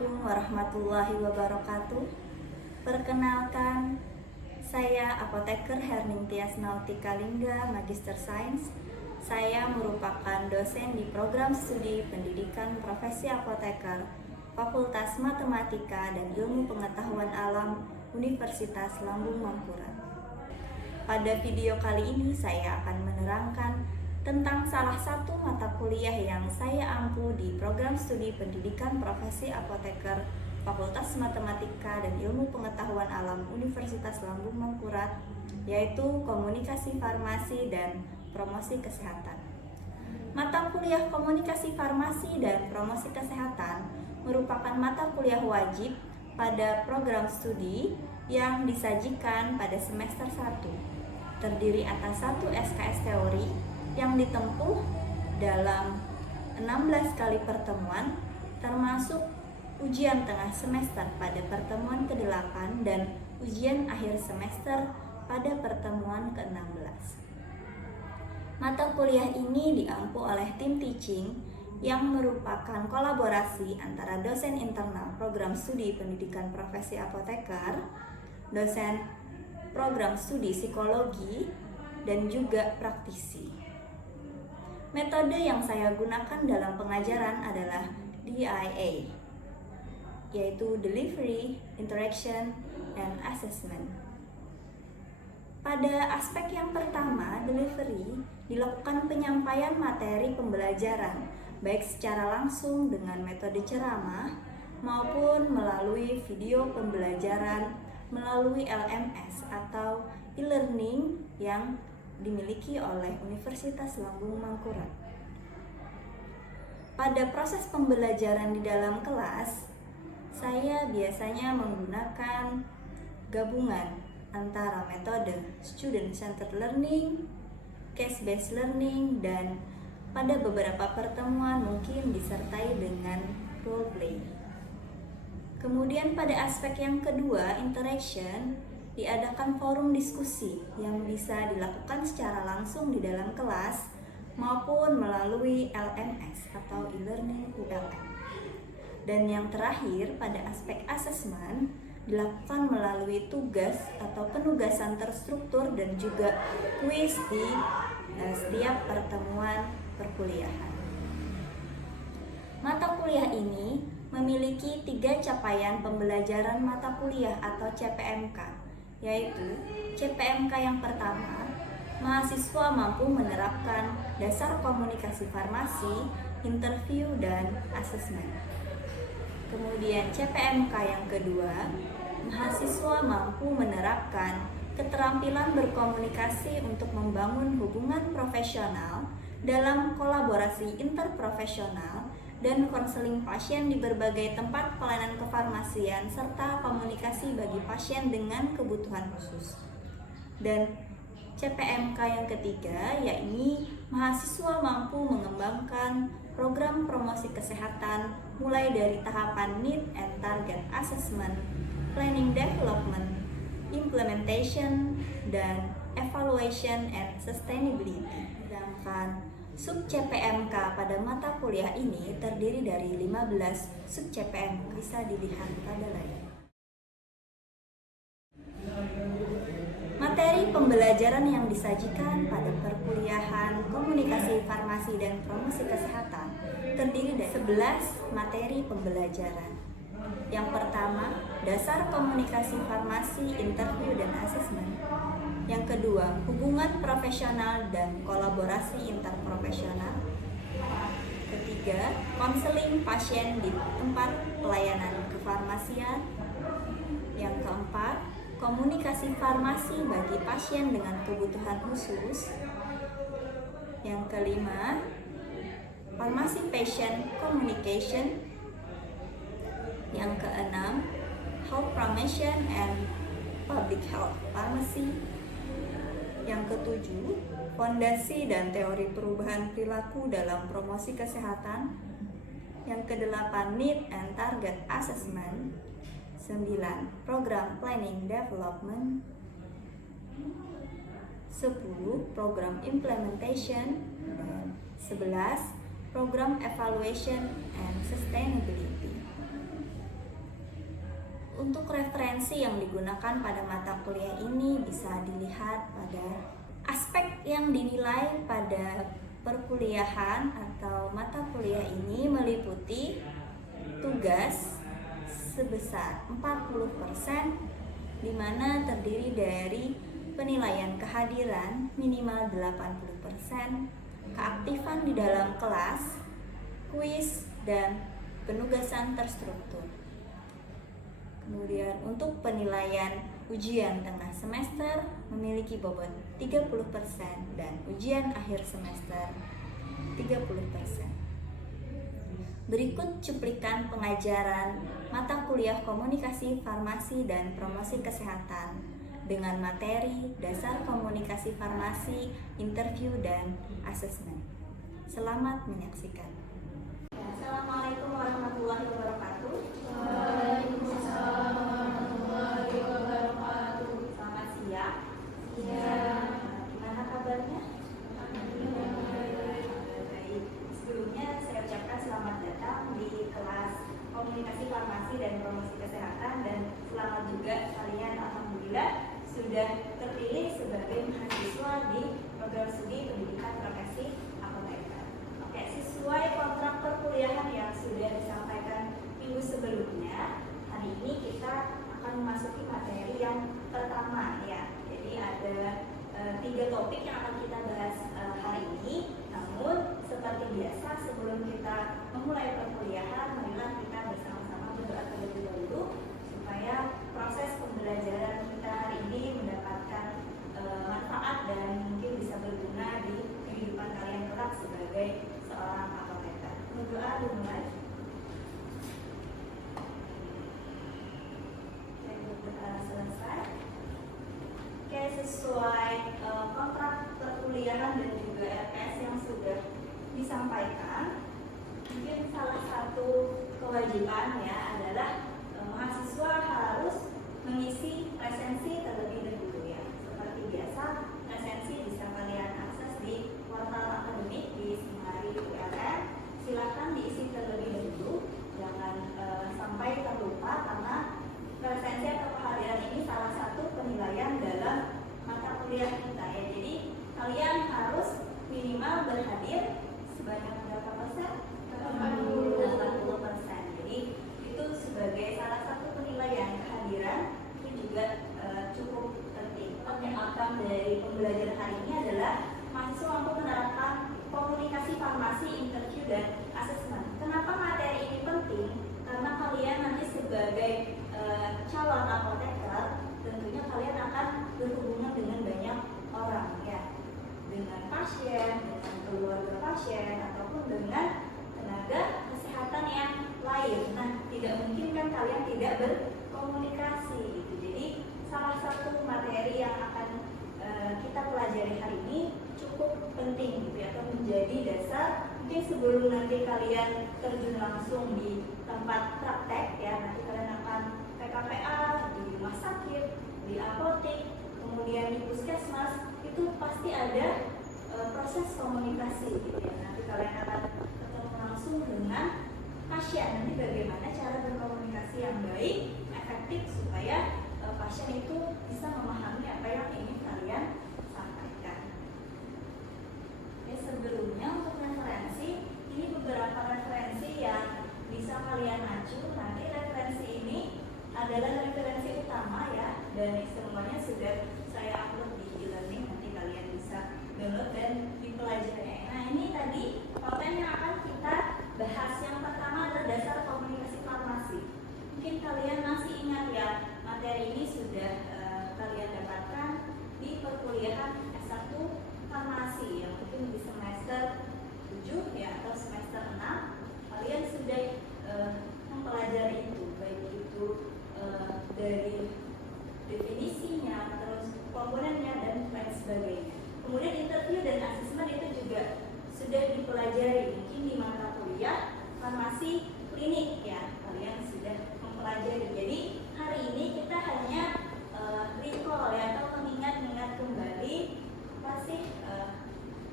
Assalamualaikum warahmatullahi wabarakatuh. Perkenalkan, saya Apoteker Herning Tias Nautika Lingga, Magister Sains. Saya merupakan dosen di program studi pendidikan profesi apoteker, Fakultas Matematika dan Ilmu Pengetahuan Alam, Universitas Lambung Mangkurat. Pada video kali ini saya akan menerangkan tentang salah satu mata kuliah yang saya ampu di program studi pendidikan profesi apoteker Fakultas Matematika dan Ilmu Pengetahuan Alam Universitas Lambung Mangkurat, yaitu Komunikasi Farmasi dan Promosi Kesehatan. Mata kuliah Komunikasi Farmasi dan Promosi Kesehatan merupakan mata kuliah wajib pada program studi yang disajikan pada semester 1. Terdiri atas 1 SKS teori yang ditempuh dalam 16 kali pertemuan, termasuk ujian tengah semester pada pertemuan ke-8 dan ujian akhir semester pada pertemuan ke-16. Mata kuliah ini diampu oleh tim teaching yang merupakan kolaborasi antara dosen internal program studi pendidikan profesi apoteker, dosen program studi psikologi, dan juga praktisi. Metode yang saya gunakan dalam pengajaran adalah DIA, yaitu Delivery, Interaction, and Assessment. Pada aspek yang pertama, delivery, dilakukan penyampaian materi pembelajaran, baik secara langsung dengan metode ceramah maupun melalui video pembelajaran melalui LMS atau e-learning yang dimiliki oleh Universitas Lambung Mangkurat. Pada proses pembelajaran di dalam kelas, saya biasanya menggunakan gabungan antara metode student-centered learning, case-based learning, dan pada beberapa pertemuan mungkin disertai dengan role play. Kemudian pada aspek yang kedua, interaction, diadakan forum diskusi yang bisa dilakukan secara langsung di dalam kelas maupun melalui LMS atau e-learning ULM. Dan yang terakhir, pada aspek asesmen, dilakukan melalui tugas atau penugasan terstruktur dan juga kuis di setiap pertemuan perkuliahan. Mata kuliah ini memiliki 3 capaian pembelajaran mata kuliah atau CPMK, yaitu CPMK yang pertama, mahasiswa mampu menerapkan dasar komunikasi farmasi, interview, dan asesmen. Kemudian CPMK yang kedua, mahasiswa mampu menerapkan keterampilan berkomunikasi untuk membangun hubungan profesional dalam kolaborasi interprofesional dan konseling pasien di berbagai tempat pelayanan kefarmasian serta komunikasi bagi pasien dengan kebutuhan khusus. Dan CPMK yang ketiga, yakni mahasiswa mampu mengembangkan program promosi kesehatan mulai dari tahapan need and target assessment, planning development, implementation, dan evaluation and sustainability. Sedangkan sub CPMK pada mata kuliah ini terdiri dari 15 sub CPMK, bisa dilihat pada layar. Materi pembelajaran yang disajikan pada perkuliahan Komunikasi Farmasi dan Promosi Kesehatan terdiri dari 11 materi pembelajaran. Yang pertama, dasar komunikasi farmasi, interview, dan asesmen. Yang kedua, hubungan profesional dan kolaborasi interprofesional. Ketiga, konseling pasien di tempat pelayanan kefarmasian. Yang keempat, komunikasi farmasi bagi pasien dengan kebutuhan khusus. Yang kelima, farmasi patient communication. Yang keenam, health promotion and public health pharmacy. Yang ketujuh, fondasi dan teori perubahan perilaku dalam promosi kesehatan. Yang kedelapan, need and target assessment. 9, program planning development. 10, program implementation. Dan 11, program evaluation and sustainability. Untuk referensi yang digunakan pada mata kuliah ini bisa dilihat pada aspek yang dinilai pada perkuliahan atau mata kuliah ini meliputi tugas sebesar 40%, di mana terdiri dari penilaian kehadiran minimal 80%, keaktifan di dalam kelas, kuis, dan penugasan terstruktur. Kemudian untuk penilaian ujian tengah semester memiliki bobot 30% dan ujian akhir semester 30%. Berikut cuplikan pengajaran mata kuliah komunikasi farmasi dan promosi kesehatan dengan materi dasar komunikasi farmasi, interview, dan asesmen. Selamat menyaksikan. Assalamualaikum warahmatullahi wabarakatuh. Waalaikumsalam warahmatullahi wabarakatuh. Selamat siang. Gimana kabarnya? Baik. Sebelumnya saya ucapkan selamat datang di kelas komunikasi farmasi dan promosi kesehatan, dan selamat juga kalian alhamdulillah sudah terpilih sebagai mahasiswa di program studi pendidikan profesi apoteker. Oke, sesuai kontrak perkuliahan yang sudah disampaikan minggu sebelumnya, hari ini kita akan memasuki materi yang pertama ya. Jadi ada 3 topik yang akan kita bahas hari ini. Namun seperti biasa sebelum kita memulai perkuliahan, marilah kita bersama-sama berdoa terlebih dahulu supaya proses pembelajaran kita hari ini mendapatkan manfaat dan mungkin bisa berguna di kehidupan kalian kelak sebagai seorang apoteker. Berdoa dimulai. Selesai. Oke, sesuai kontrak perkuliahan dan juga RPS yang sudah disampaikan, mungkin salah satu kewajiban ya adalah mahasiswa harus mengisi presensi terlebih dahulu ya. Seperti biasa, presensi bisa kalian akses di portal akademik di Singhari ULM. Silakan diisi terlebih dahulu, jangan sampai terlupa, karena presensi atau kehadiran ini salah satu penilaian dalam mata kuliah kita ya. Jadi kalian harus minimal berhadir sebanyak berapa persen? 80%. Jadi itu sebagai salah satu penilaian kehadiran, itu juga cukup penting. Oke, outcome dari pembelajaran hari ini adalah mahasiswa mampu menerapkan komunikasi farmasi, interview, dan asesmen. Kenapa materi ini penting? Karena kalian nanti sebagai calon apoteker, tentunya kalian akan berhubungan dengan banyak orang ya, dengan pasien, dengan keluarga pasien, ataupun dengan tenaga kesehatan yang lain. Nah, tidak mungkin kan kalian tidak berkomunikasi gitu. Jadi salah satu materi yang akan kita pelajari hari ini cukup penting gitu ya, atau menjadi dasar mungkin sebelum nanti kalian terjun langsung di tempat praktek ya. Nanti kalian akan PKPA di rumah sakit, di apotek, kemudian di puskesmas, itu pasti ada proses komunikasi gitu ya. Nanti kalian akan ketemu langsung dengan pasien. Nanti bagaimana cara berkomunikasi yang baik, efektif, supaya pasien itu bisa memahami apa yang ingin kalian sampaikan. Oke, sebelumnya untuk referensi, ini beberapa referensi yang bisa kalian acu. Nanti referensi ini adalah referensi utama ya, dan semuanya sudah saya upload di e-learning, nanti kalian bisa download dan dipelajari. Nah, ini tadi konten yang akan kita bahas. Yang pertama adalah dasar komunikasi farmasi. Mungkin kalian masih ingat ya, materi ini sudah kalian dapatkan di perkuliahan S1 farmasi yang mungkin di semester 7 ya, atau semester 6 kalian sudah mempelajari itu, baik itu dari definisinya, terus komponennya, dan lain sebagainya. Kemudian interview dan asesmen itu juga sudah dipelajari mungkin di mata kuliah farmasi klinik ya, kalian sudah mempelajari. Jadi hari ini kita hanya recall ya, atau mengingat-ingat kembali masih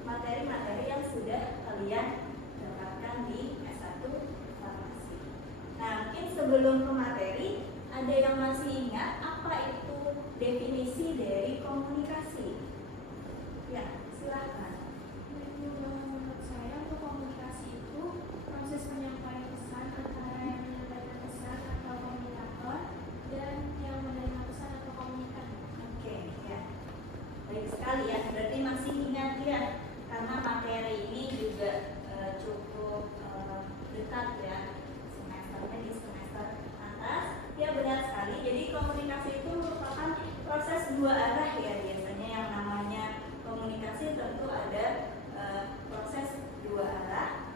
materi-materi yang sudah kalian dapatkan di S1 farmasi. Nah, mungkin sebelum ke materi Ada yang masih ingat apa itu definisi dari komunikasi? Ya, silahkan. Menurut saya, untuk komunikasi itu proses penyampaian pesan antara yang menyampaikan pesan atau komunikator dan yang menerima pesan atau komunikan. Oke, ya. Baik sekali ya, berarti masih ingat ya, karena materi ini juga cukup dekat ya, semesternya di semester atas. Ya benar sekali, jadi komunikasi itu merupakan proses dua arah ya, biasanya yang namanya komunikasi tentu ada proses dua arah.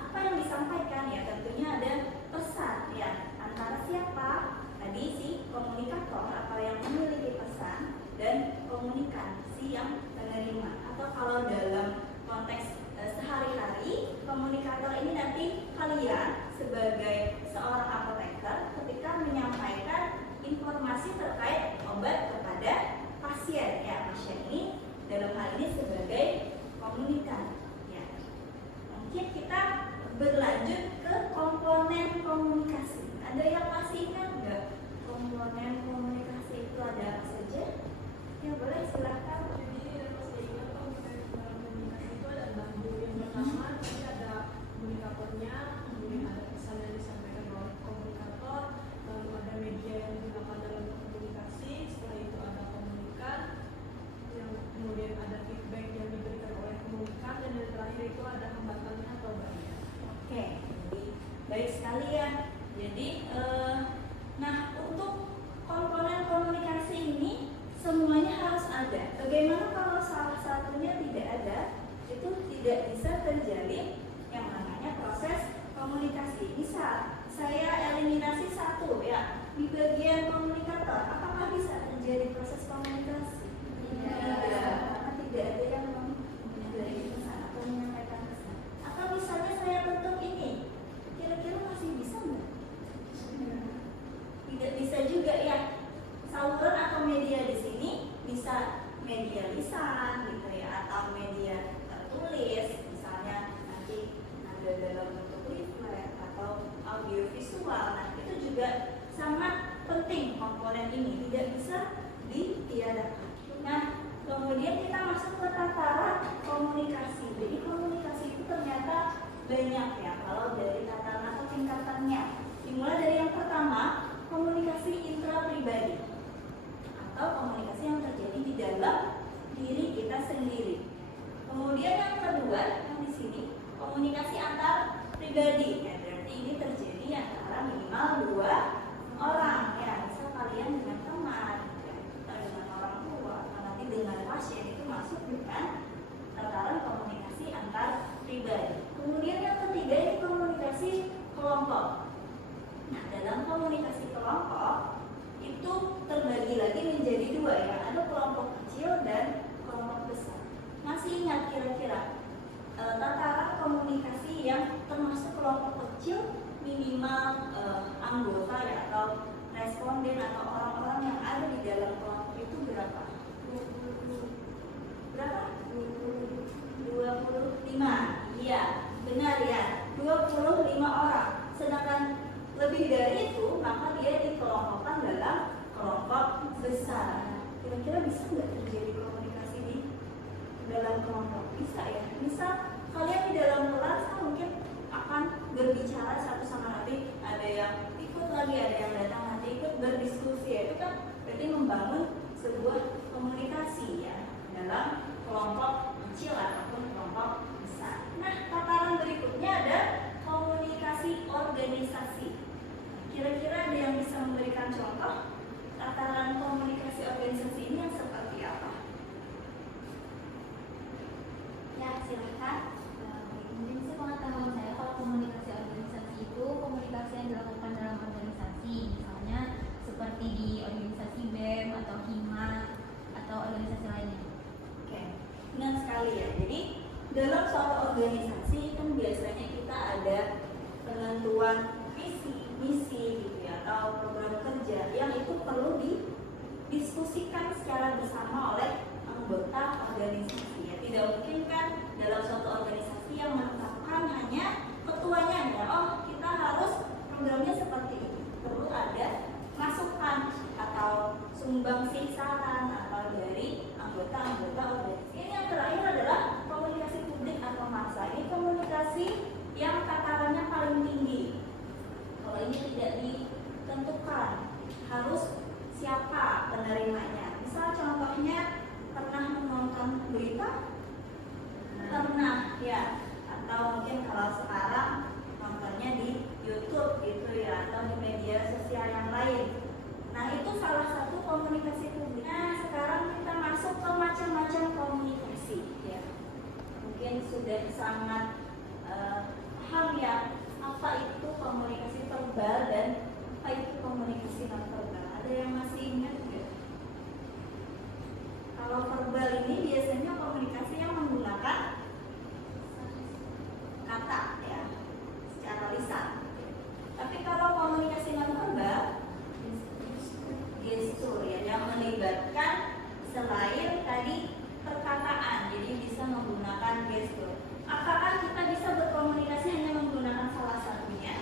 Apa yang disampaikan ya, tentunya ada pesan ya, antara siapa? Tadi si komunikator atau yang memiliki pesan dan komunikan si yang penerima. Atau kalau dalam konteks sehari-hari, komunikator ini nanti kalian sebagai seorang apoteker ketika menyampaikan informasi terkait obat kepada pasien ya, pasien ini dalam hal ini sebagai komunikan ya. Mungkin kita berlanjut ke komponen komunikasi. Ada yang masih ingat nggak komponen komunikasi itu ada apa saja? Ya boleh silahkan. Jadi yang pasti ingat kalau misalnya dalam komunikasi itu ada bambu. Yang pertama tadi ada komunikatornya, kemudian ada pesan yang disampaikan oleh komunikator, lalu ada media yang digunakan dalam komunikasi, setelah itu ada komunikan, yang kemudian ada feedback yang diberikan oleh komunikan, dan yang terakhir itu ada hambatannya atau barrier. Oke, jadi baik sekali ya. Jadi, nah untuk komponen komunikasi ini semuanya harus ada. Bagaimana kalau salah satunya tidak ada? Itu tidak bisa terjalin yang namanya proses komunikasi. Misal saya eliminasi satu ya di bagian komunikator, apakah bisa terjadi proses komunikasi? Tidak, karena tidak ada yang memberi pesan atau menyampaikan pesan. Atau misalnya saya bentuk ini, kira-kira masih bisa nggak? Tidak bisa juga ya. Saluran atau media di sini bisa media lisan gitu ya, atau media tertulis, misalnya nanti ada dalam bentuk leaflet atau audio visual. Nah itu juga sangat penting komponen ini, tidak bisa ditiadakan. Nah kemudian kita masuk ke tataran komunikasi. Jadi komunikasi itu ternyata banyak ya, kalau dari tataran atau tingkatannya. Dimulai dari yang pertama, komunikasi intrapribadi atau komunikasi yang terjadi di dalam diri kita sendiri. Kemudian yang kedua, yang di sini komunikasi antar pribadi. Ya, berarti ini terjadi antara minimal dua orang. Ya, misal kalian dengan teman, ya, atau dengan orang tua, atau nanti dengan pasien, itu masuk dengan tataran komunikasi antar pribadi. Kemudian yang ketiga ini komunikasi kelompok. Nah, dalam komunikasi kelompok itu terbagi lagi menjadi dua ya, ada kelompok kecil dan kelompok besar. Masih ingat kira-kira tataran komunikasi yang termasuk kelompok kecil minimal anggota ya, atau responden atau orang-orang yang ada di dalam kelompok itu berapa? Berapa? 25. Iya, benar ya, 25 orang. Sedangkan lebih dari itu, maka dia dikelompokkan dalam kelompok besar. Kira-kira bisa nggak terjadi komunikasi di dalam kelompok? Bisa ya. Misal kalian di dalam kelas kan mungkin akan berbicara satu sama lain, ada yang ikut lagi, ada yang datang nanti ikut berdiskusi. Itu kan berarti membangun sebuah komunikasi ya dalam kelompok kecil ataupun kelompok besar. Nah, tataran berikutnya ada komunikasi organisasi. Kira-kira ada yang bisa memberikan contoh tataran komunikasi organisasi ini yang seperti apa? Ya, silakan. Mungkin sepengetahuan saya, kalau komunikasi organisasi itu komunikasi yang dilakukan dalam organisasi, misalnya seperti di organisasi BEM atau HIMA atau organisasi lainnya. Oke, benar sekali ya. Jadi dalam suatu organisasi kan biasanya kita ada penentuan visi, misi gitu ya, atau program kerja yang itu perlu didiskusikan secara bersama oleh anggota organisasi ya. Tidak mungkin kan dalam suatu organisasi yang menetapkan hanya ketuanya ya, oh kita harus programnya seperti ini. Perlu ada masukan sangat paham ya apa itu komunikasi verbal dan apa itu komunikasi nonverbal. Ada yang masih ingat nggak? Kalau verbal ini biasanya komunikasi yang menggunakan kata ya, secara lisan. Tapi kalau komunikasi nonverbal, gestur ya, yang melibatkan selain tadi perkataan, jadi bisa menggunakan gestur. Apakah kita bisa berkomunikasi hanya menggunakan salah satunya?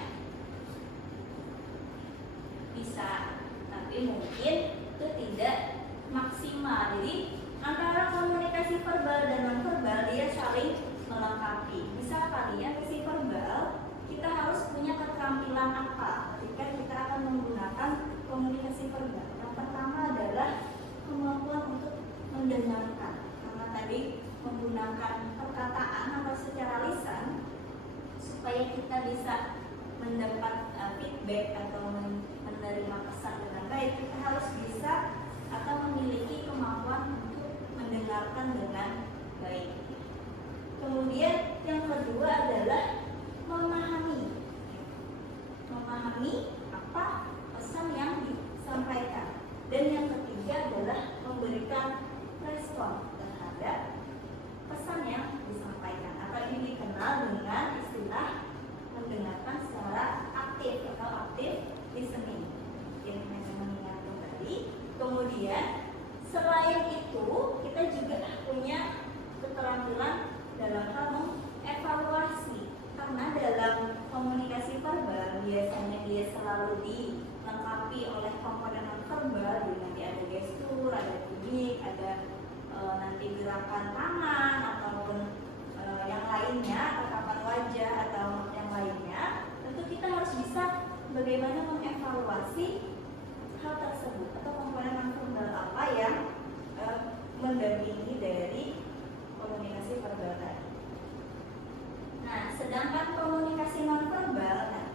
Bisa, tapi mungkin itu tidak maksimal. Jadi antara komunikasi verbal dan nonverbal dia saling melengkapi. Misalkan ya, si verbal kita harus punya keterampilan apa ketika kita akan menggunakan komunikasi verbal. Yang pertama adalah kemampuan untuk mendengarkan, karena tadi menggunakan perkataan atau secara lisan supaya kita bisa mendapat feedback atau menerima pesan dengan baik. Kita harus bisa atau memiliki kemampuan untuk mendengarkan dengan baik. Kemudian yang kedua adalah memahami apa pesan yang disampaikan. Dan yang ketiga adalah memberikan respon terhadap pesan yang disampaikan, atau ini dikenal dengan istilah mendengarkan secara aktif atau active listening. Yang saya mengingat kembali. Kemudian selain itu kita juga punya keterampilan dalam hal mengevaluasi, karena dalam komunikasi verbal biasanya dia selalu dilengkapi oleh komponen non-verbal. Jadi nanti ada gestur, ada mimik, ada nanti gerakan tangan ataupun yang lainnya, tatapan wajah atau yang lainnya. Tentu kita harus bisa bagaimana mengevaluasi hal tersebut atau komponen non-verbal apa yang mendampingi dari komunikasi verbal tadi. Nah, sedangkan komunikasi nonverbal, nah,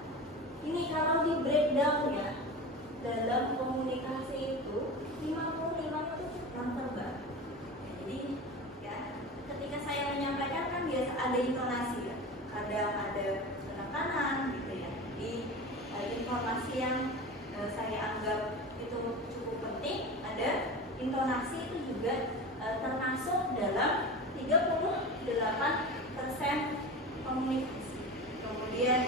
ini kalau di breakdown ya, dalam komunikasi itu 55 itu nonverbal. Jadi ya, ketika saya menyampaikan kan biasa ada intonasi ya, kadang ada penekanan gitu ya. Di informasi yang saya anggap itu cukup penting, ada intonasi itu juga termasuk dalam 38% komunikasi. Kemudian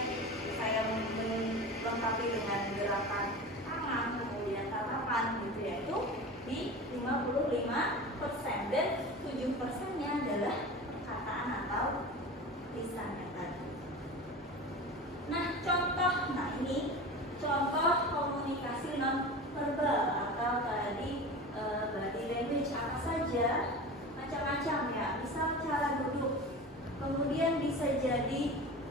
saya melengkapi dengan gerakan tangan, kemudian tatapan gitu ya, itu di 55%, dan 7%-nya adalah perkataan atau lisannya tadi. Nah, ini contoh komunikasi non verbal atau tadi body language apa saja, macam-macam ya. Misal cara duduk, kemudian bisa jadi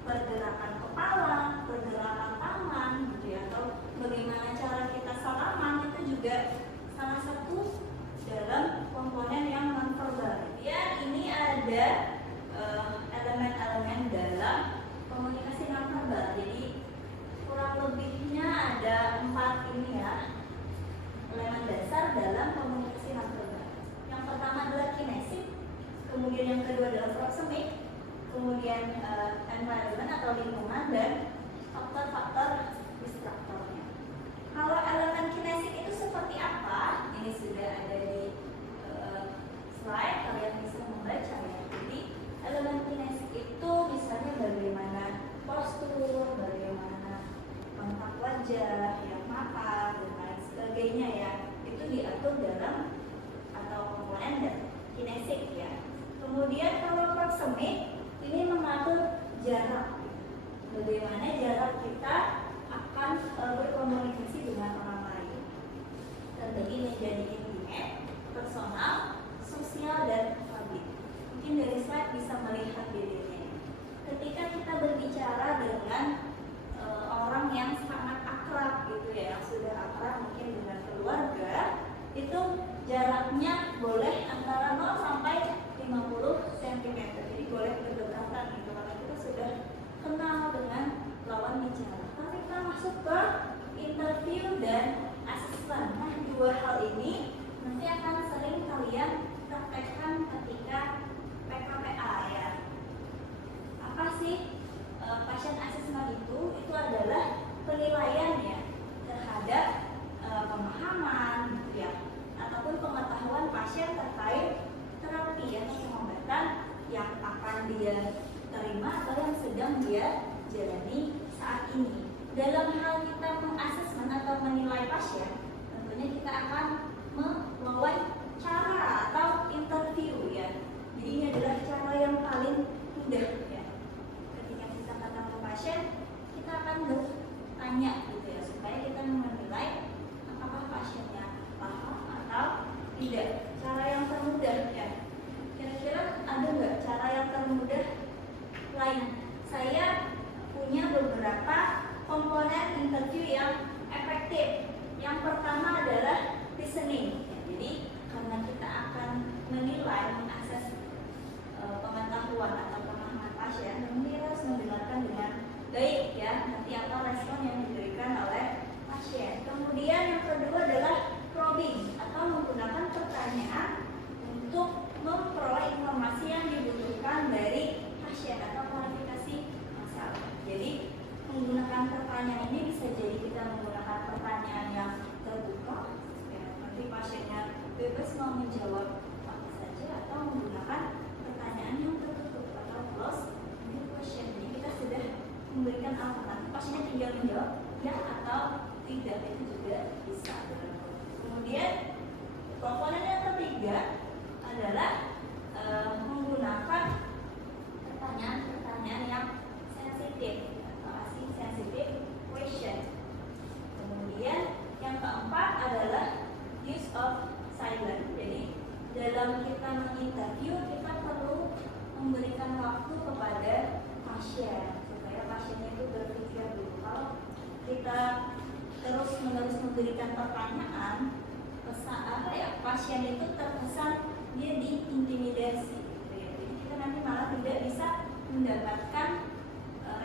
pergerakan kepala, pergerakan tangan gitu ya, atau bagaimana cara kita salaman, itu juga salah satu dalam komponen yang nonverbal. Ya, ini ada elemen-elemen dalam komunikasi nonverbal. Jadi kurang lebihnya ada 4 ini ya, elemen dasar dalam komunikasi nonverbal. Yang pertama adalah kinesis, kemudian yang kedua adalah proxemic, kemudian environment atau lingkungan, dan faktor-faktor distraktornya. Kalau elemen kinesis itu seperti apa? Ini sudah ada di slide, kalian bisa membaca ya. Jadi elemen kinesis itu misalnya bagaimana postur, bagaimana kontak wajah, ya, mata, dan lain sebagainya ya. Itu diatur dalam atau komponen dan kinesis ya. Kemudian kalau proxemic ini mengatur jarak, bagaimana jarak kita akan berkomunikasi dengan orang lain. Terbagi menjadi intimate, personal, sosial, dan publik. Mungkin dari slide bisa melihat bedanya. Ketika kita berbicara dengan orang yang sangat akrab gitu ya, yang sudah akrab mungkin dengan keluarga, itu jaraknya boleh antara 0 sampai 50 cm. Jadi boleh berdekatan gitu, karena kita sudah kenal dengan lawan bicara. Tapi kita masuk ke interview dan asesmen. Nah, dua hal ini nanti akan sering kalian terima atau yang sedang dia jalani saat ini. Dalam hal kita mengasesmen atau menilai pasien, tentunya kita akan mewawancara atau interview ya. Jadi ini adalah cara yang paling mudah ya. Ketika kita ketemu pasien, kita akan bertanya gitu ya, supaya kita menilai apakah pasiennya paham atau tidak. Cara yang termudah ya. Kira-kira ada nggak cara yang termudah lain? Saya punya beberapa komponen interview yang efektif. Yang pertama adalah listening. Ya, jadi karena kita akan menilai, mengakses pengetahuan atau pemahaman pasien, kita harus mendengarkan dengan baik ya. Nanti apa respon yang diberikan oleh pasien. Kemudian yang kedua adalah probing atau menggunakan pertanyaan untuk memperoleh informasi yang dibutuhkan dari pasien atau klarifikasi masalah. Jadi menggunakan pertanyaan ini bisa jadi kita menggunakan pertanyaan yang terbuka, ya, nanti pasiennya bebas mau menjawab apa saja, atau menggunakan pertanyaan yang tertutup atau closed question. Jadi kita sudah memberikan alternatif, pasiennya tinggal menjawab ya atau tidak, itu juga bisa. Kemudian komponen yang ketiga adalah menggunakan pertanyaan-pertanyaan yang sensitif atau sensitive question. Kemudian yang keempat adalah use of silence. Jadi dalam kita menginterview, kita perlu memberikan waktu kepada pasien supaya pasiennya itu berpikir dulu. Kalau kita terus-menerus memberikan pertanyaan, pasien itu terkesan dia diintimidasi gitu ya. Jadi kita nanti malah tidak bisa mendapatkan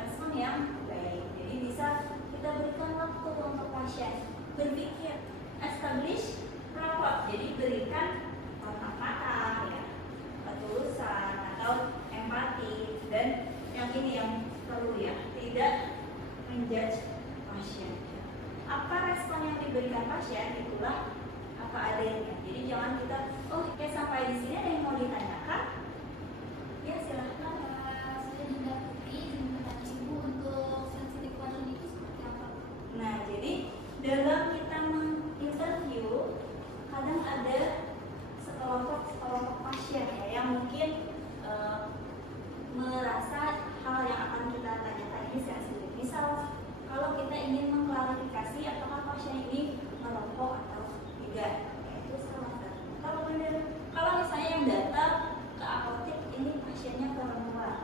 respon yang baik. Jadi bisa kita berikan waktu untuk pasien berpikir, establish rapport. Jadi berikan kata-kata ya, ketulusan atau empati, dan yang ini yang perlu ya, tidak menjudge pasien. Apa respon yang diberikan pasien itulah apa adanya. Jadi jangan kita, oh kayak sampai di sini ada yang mau ditanyakan? Ya silahkan. Sudah juga izin bertanya Ibu, untuk sensitif question itu seperti apa? Nah, jadi dalam kita menginterview, kadang ada sekelompok pasien ya, yang mungkin merasa hal yang akan kita tanyakan ini sensitif. Misal, kalau kita ingin mengklarifikasi apakah pasien ini merokok atau tidak, itu salah satu. Kalau misalnya yang datang ke apotek ini pasiennya perempuan,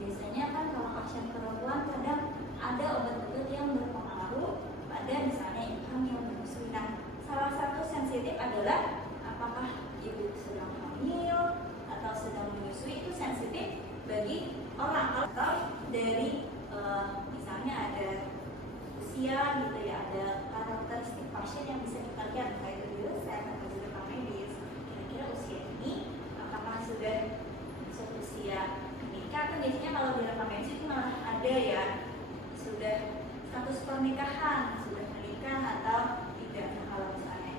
biasanya kan kalau pasien perempuan kadang ada obat-obat yang berpengaruh pada misalnya ibu hamil, menyusui. Nah, salah satu sensitif adalah apakah ibu sedang hamil atau sedang menyusui, itu sensitif bagi orang. Atau dari misalnya ada usia gitu ya, ada karakteristik pasien yang bisa kita lihat, kayak itu saya atau juga rekam medis. Kira-kira usia ini apakah sudah masuk usia menikah? Kan biasanya kalau di rekam medis itu malah ada ya, sudah status pernikahan, sudah menikah atau tidak. Nah, kalau misalnya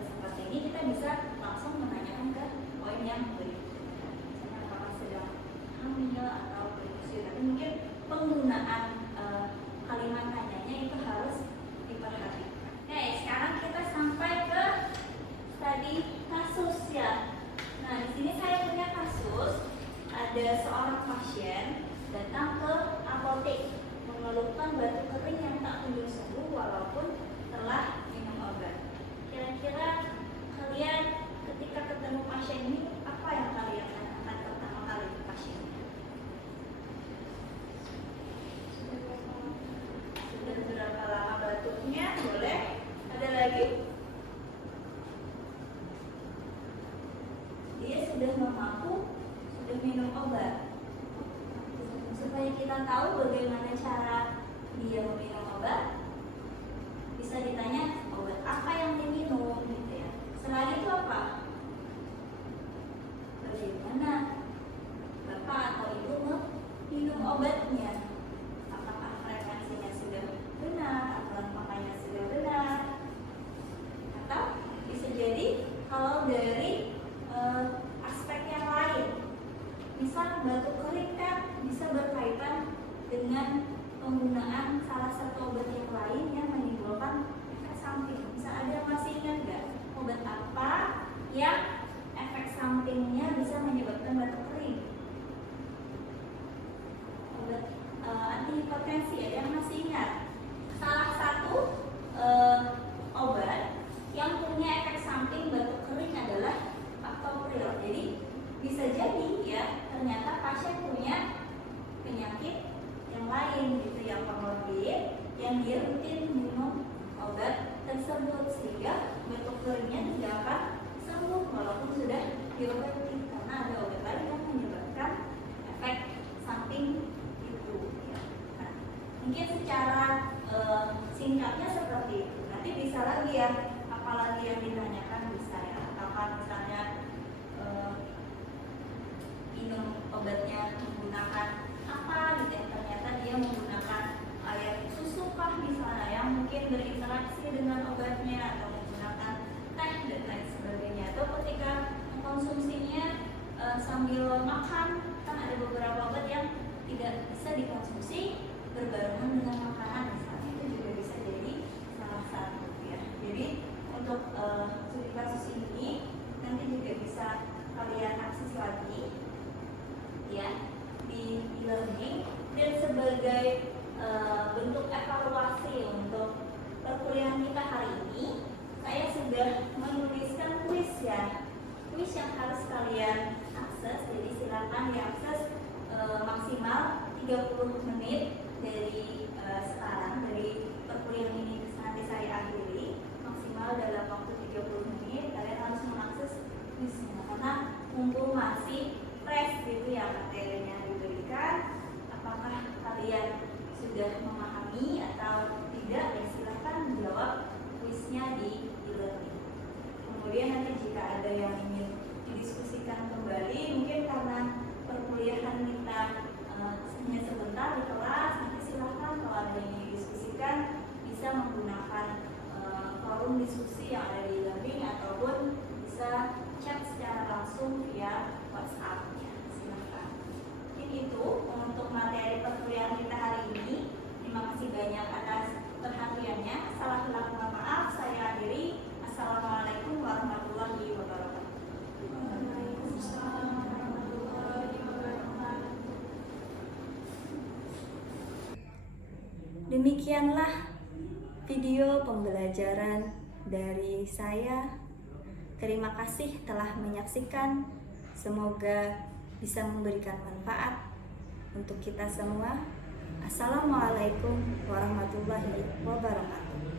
seperti ini, kita bisa langsung menanyakan ke poin yang berikutnya, misalnya apakah sedang hamil atau menyusui. Tapi mungkin penggunaan kalimat tanyanya itu harus diperhatikan. Oke, sekarang kita sampai ke tadi kasus ya. Nah, di sini saya punya kasus, ada seorang pasien datang ke apotek mengeluhkan batuk kering yang tak kunjung sembuh walaupun telah minum obat. Kira-kira kalian ketika ketemu pasien ini, apa yang kalian tanyakan pertama kali ke pasiennya? Sudah berapa lama batuknya? Boleh? Ada lagi? Dia sudah memaku, sudah minum obat. Supaya kita tahu bagaimana cara dia meminum obat, bisa ditanya obat apa yang diminum gitu ya. Selain itu apa? Bagaimana Bapak atau Ibu meminum obatnya? Apakah frekuensinya sudah benar, aturan pakainya sudah benar? Atau bisa jadi kalau dari aspek yang lain, misal batuk kering kan bisa berkaitan dengan penggunaan salah satu obat yang lain yang menimbulkan efek samping. Bisa ada masih ingat nggak obat apa yang efek sampingnya bisa menyebabkan batuk kering? Obat antihipertensi, ada yang masih ingat? Salah satu obat yang punya efek samping batuk kering adalah Captopril. Jadi bisa jadi ya ternyata pasien punya penyakit yang lain gitu, yang komorbid, yang dia rutin minum obat tersebut sehingga batuk keringnya tidak akan sembuh walaupun sudah diobati, karena ada obat lain yang menyebabkan efek samping itu ya. Nah, mungkin secara singkatnya seperti itu. Nanti bisa lagi ya, apalagi yang ditanyakan bisa ya, apakah misalnya minum obatnya menggunakan apa gitu ya, ternyata dia menggunakan air susu kah misalnya yang mungkin berinteraksi dengan obatnya, atau menggunakan teh dan lain sebagainya, atau ketika mengkonsumsinya sambil makan, kan ada beberapa obat yang tidak bisa dikonsumsi berbarengan dengan makanan misalnya, itu juga bisa jadi salah satu ya. Jadi untuk studi kasus ini nanti juga bisa kalian akses lagi ya di e-learning, dan sebagai bentuk evaluasi untuk perkuliahan kita hari ini, saya sudah menuliskan kuis ya, kuis yang harus kalian akses. Jadi silakan diakses maksimal 30 menit dari sekarang, dari perkuliahan ini nanti saya akhiri, maksimal dalam waktu 30 menit kalian harus mengakses kuisnya, karena mumpung masih fresh gitu ya materinya diberikan. Apakah kalian sudah memahami atau tidak, ya silahkan menjawab kuisnya di e-learning. Kemudian nanti jika ada yang ingin didiskusikan kembali, mungkin karena perkuliahan kita hanya sebentar di kelas, nanti silahkan kalau ada yang ingin didiskusikan bisa menggunakan forum diskusi yang ada di e-learning, ataupun bisa chat secara langsung via WhatsApp-nya. Silahkan. Mungkin itu untuk materi perkuliahan kita hari ini. Terima kasih banyak atas perhatiannya. Salah hilaf mohon maaf. Saya akhiri. Assalamualaikum warahmatullahi wabarakatuh. Waalaikumsalam warahmatullahi wabarakatuh. Demikianlah video pembelajaran dari saya. Terima kasih telah menyaksikan. Semoga bisa memberikan manfaat untuk kita semua. Assalamualaikum warahmatullahi wabarakatuh.